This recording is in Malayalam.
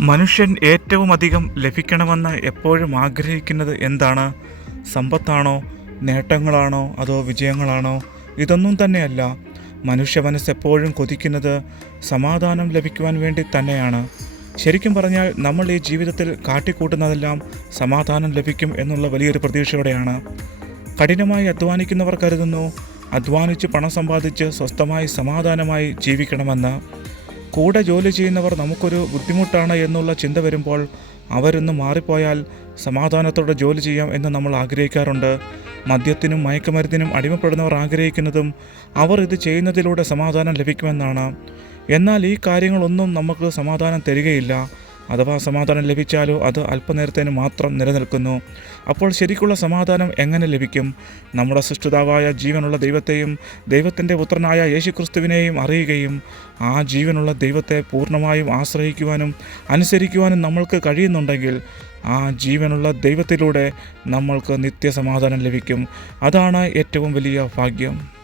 മനുഷ്യൻ ഏറ്റവും അധികം ലഭിക്കണമെന്ന് എപ്പോഴും ആഗ്രഹിക്കുന്നത് എന്താണ്? സമ്പത്താണോ, നേട്ടങ്ങളാണോ, അതോ വിജയങ്ങളാണോ? ഇതൊന്നും തന്നെയല്ല. മനുഷ്യ മനസ്സെപ്പോഴും കൊതിക്കുന്നത് സമാധാനം ലഭിക്കുവാൻ വേണ്ടി തന്നെയാണ്. ശരിക്കും പറഞ്ഞാൽ നമ്മൾ ഈ ജീവിതത്തിൽ കാട്ടിക്കൂട്ടുന്നതെല്ലാം സമാധാനം ലഭിക്കും എന്നുള്ള വലിയൊരു പ്രതീക്ഷയോടെയാണ്. കഠിനമായി അധ്വാനിക്കുന്നവർ കരുതുന്നു അധ്വാനിച്ച് പണം സമ്പാദിച്ച് സ്വസ്ഥമായി സമാധാനമായി ജീവിക്കണമെന്ന്. കൂടെ ജോലി ചെയ്യുന്നവർ നമുക്കൊരു ബുദ്ധിമുട്ടാണ് എന്നുള്ള ചിന്ത വരുമ്പോൾ അവരൊന്ന് മാറിപ്പോയാൽ സമാധാനത്തോടെ ജോലി ചെയ്യാം എന്ന് നമ്മൾ ആഗ്രഹിക്കാറുണ്ട്. മദ്യത്തിനും മയക്കുമരുന്നിനും അടിമപ്പെടുന്നവർ ആഗ്രഹിക്കുന്നതും അവർ ഇത് ചെയ്യുന്നതിലൂടെ സമാധാനം ലഭിക്കുമെന്നാണ്. എന്നാൽ ഈ കാര്യങ്ങളൊന്നും നമുക്ക് സമാധാനം തരികയില്ല. അഥവാ സമാധാനം ലഭിച്ചാലോ അത് അല്പനേരത്തേന് മാത്രം നിലനിൽക്കുന്നു. അപ്പോൾ ശരിക്കുള്ള സമാധാനം എങ്ങനെ ലഭിക്കും? നമ്മുടെ സൃഷ്ടിതാവായ ജീവനുള്ള ദൈവത്തെയും ദൈവത്തിൻ്റെ പുത്രനായ യേശുക്രിസ്തുവിനെയും അറിയുകയും ആ ജീവനുള്ള ദൈവത്തെ പൂർണ്ണമായും ആശ്രയിക്കുവാനും അനുസരിക്കുവാനും നമ്മൾക്ക് കഴിയുന്നുണ്ടെങ്കിൽ ആ ജീവനുള്ള ദൈവത്തിലൂടെ നമ്മൾക്ക് നിത്യസമാധാനം ലഭിക്കും. അതാണ് ഏറ്റവും വലിയ ഭാഗ്യം.